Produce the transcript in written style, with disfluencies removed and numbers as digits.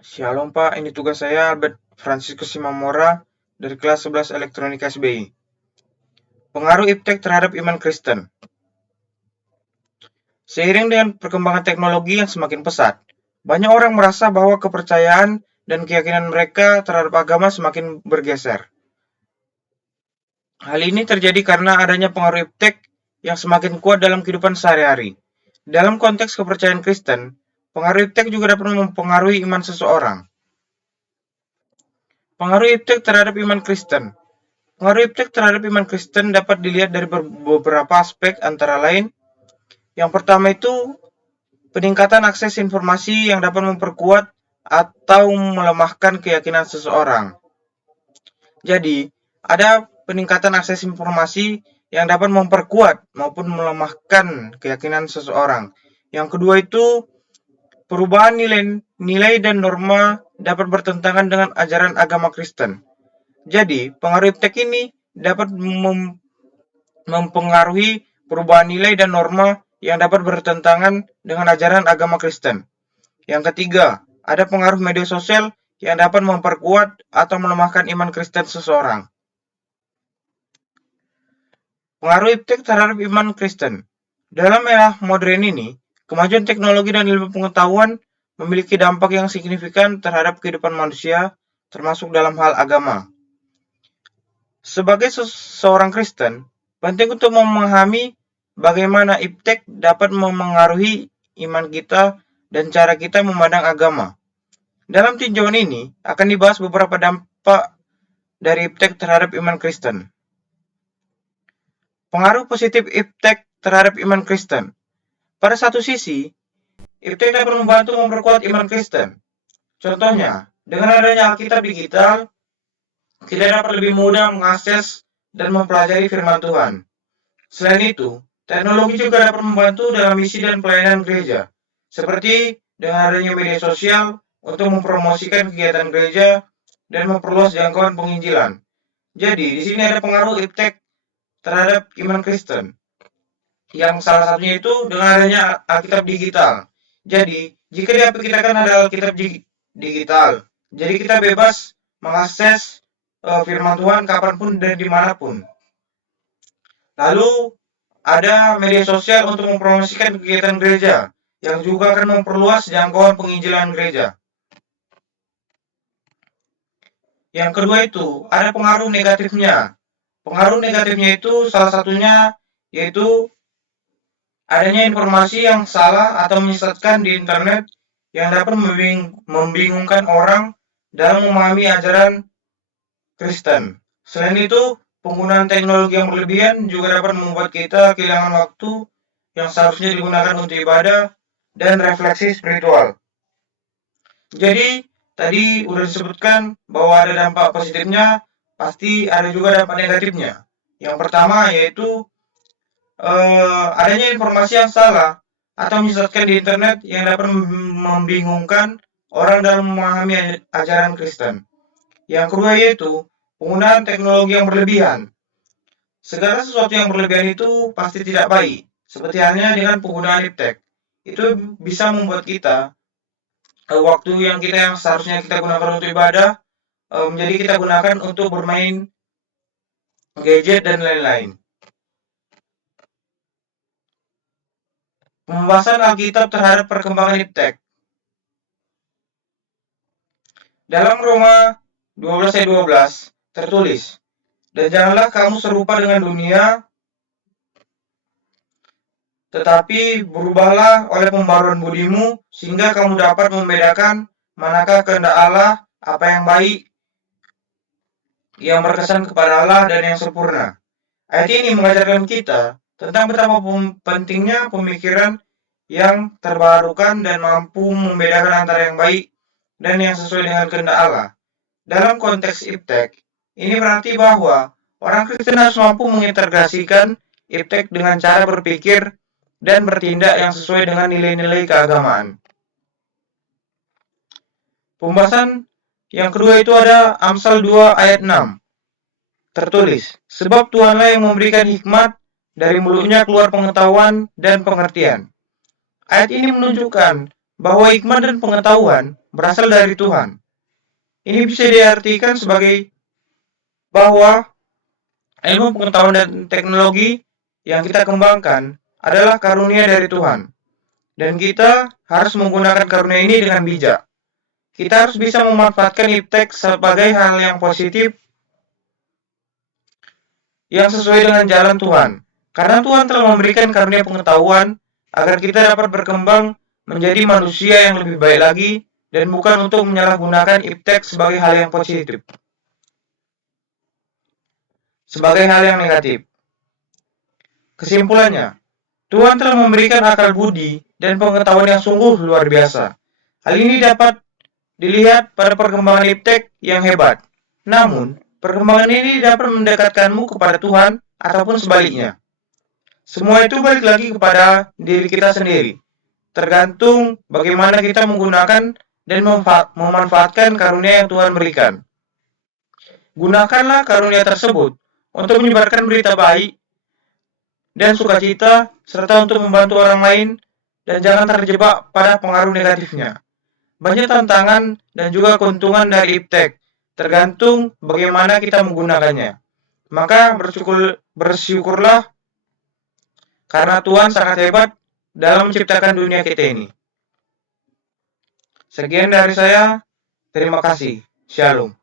Shalom Pak, ini tugas saya Albert Francisco Simamora dari kelas 11 Elektronika SBI. Pengaruh iptek terhadap iman Kristen. Seiring dengan perkembangan teknologi yang semakin pesat, banyak orang merasa bahwa kepercayaan dan keyakinan mereka terhadap agama semakin bergeser. Hal ini terjadi karena adanya pengaruh iptek yang semakin kuat dalam kehidupan sehari-hari. Dalam konteks kepercayaan Kristen, pengaruh iptek juga dapat mempengaruhi iman seseorang. Pengaruh iptek terhadap iman Kristen. Pengaruh iptek terhadap iman Kristen dapat dilihat dari beberapa aspek, antara lain, yang pertama itu peningkatan akses informasi yang dapat memperkuat atau melemahkan keyakinan seseorang. Jadi, ada peningkatan akses informasi yang dapat memperkuat maupun melemahkan keyakinan seseorang. Yang kedua itu perubahan nilai dan norma dapat bertentangan dengan ajaran agama Kristen. Jadi, pengaruh iptek ini dapat mempengaruhi perubahan nilai dan norma yang dapat bertentangan dengan ajaran agama Kristen. Yang ketiga, ada pengaruh media sosial yang dapat memperkuat atau melemahkan iman Kristen seseorang. Pengaruh iptek terhadap iman Kristen. Dalam era modern ini, kemajuan teknologi dan ilmu pengetahuan memiliki dampak yang signifikan terhadap kehidupan manusia, termasuk dalam hal agama. Sebagai seorang Kristen, penting untuk memahami bagaimana iptek dapat memengaruhi iman kita dan cara kita memandang agama. Dalam tinjauan ini akan dibahas beberapa dampak dari iptek terhadap iman Kristen. Pengaruh positif iptek terhadap iman Kristen. Pada satu sisi, iptek dapat membantu memperkuat iman Kristen. Contohnya, dengan adanya Alkitab digital, kita dapat lebih mudah mengakses dan mempelajari firman Tuhan. Selain itu, teknologi juga dapat membantu dalam misi dan pelayanan gereja, seperti dengan adanya media sosial untuk mempromosikan kegiatan gereja dan memperluas jangkauan penginjilan. Jadi, di sini ada pengaruh iptek terhadap iman Kristen, yang salah satunya itu dengan adanya Alkitab digital. Jadi, jika di HP kita kan ada Alkitab digital, jadi kita bebas mengakses firman Tuhan kapanpun dan dimanapun. Lalu, ada media sosial untuk mempromosikan kegiatan gereja, yang juga akan memperluas jangkauan penginjilan gereja. Yang kedua itu, ada pengaruh negatifnya. Pengaruh negatifnya itu salah satunya yaitu adanya informasi yang salah atau menyesatkan di internet yang dapat membingungkan orang dalam memahami ajaran Kristen. Selain itu, penggunaan teknologi yang berlebihan juga dapat membuat kita kehilangan waktu yang seharusnya digunakan untuk ibadah dan refleksi spiritual. Jadi, tadi udah disebutkan bahwa ada dampak positifnya, pasti ada juga dampak negatifnya. Yang pertama yaitu adanya informasi yang salah atau menyesatkan di internet yang dapat membingungkan orang dalam memahami ajaran Kristen. Yang kedua yaitu penggunaan teknologi yang berlebihan. Segala sesuatu yang berlebihan itu pasti tidak baik, seperti halnya dengan penggunaan iptek. Itu bisa membuat kita waktu yang seharusnya kita gunakan untuk ibadah menjadi kita gunakan untuk bermain gadget dan lain-lain. Pembahasan Alkitab terhadap perkembangan iptek. Dalam Roma 12 ayat 12 tertulis, "Dan janganlah kamu serupa dengan dunia, tetapi berubahlah oleh pembaruan budimu, sehingga kamu dapat membedakan manakah kehendak Allah, apa yang baik, yang berkesan kepada Allah, dan yang sempurna." Ayat ini mengajarkan kita tentang betapa pentingnya pemikiran yang terbarukan dan mampu membedakan antara yang baik dan yang sesuai dengan kehendak Allah. Dalam konteks iptek, ini berarti bahwa orang Kristen harus mampu mengintegrasikan iptek dengan cara berpikir dan bertindak yang sesuai dengan nilai-nilai keagamaan. Pembahasan yang kedua itu ada Amsal 2 ayat 6. Tertulis, "Sebab Tuhanlah yang memberikan hikmat, dari mulutnya keluar pengetahuan dan pengertian." Ayat ini menunjukkan bahwa hikmah dan pengetahuan berasal dari Tuhan. Ini bisa diartikan sebagai bahwa ilmu pengetahuan dan teknologi yang kita kembangkan adalah karunia dari Tuhan. Dan kita harus menggunakan karunia ini dengan bijak. Kita harus bisa memanfaatkan iptek sebagai hal yang positif yang sesuai dengan jalan Tuhan. Karena Tuhan telah memberikan karunia pengetahuan agar kita dapat berkembang menjadi manusia yang lebih baik lagi dan bukan untuk menyalahgunakan iptek sebagai hal yang positif. Sebagai hal yang negatif. Kesimpulannya, Tuhan telah memberikan akal budi dan pengetahuan yang sungguh luar biasa. Hal ini dapat dilihat pada perkembangan iptek yang hebat. Namun, perkembangan ini dapat mendekatkanmu kepada Tuhan ataupun sebaliknya. Semua itu balik lagi kepada diri kita sendiri. Tergantung bagaimana kita menggunakan dan memanfaatkan karunia yang Tuhan berikan. Gunakanlah karunia tersebut untuk menyebarkan berita baik dan sukacita, serta untuk membantu orang lain, dan jangan terjebak pada pengaruh negatifnya. Banyak tantangan dan juga keuntungan dari iptek, tergantung bagaimana kita menggunakannya. Maka bersyukurlah karena Tuhan sangat hebat dalam menciptakan dunia kita ini. Sekian dari saya, terima kasih. Shalom.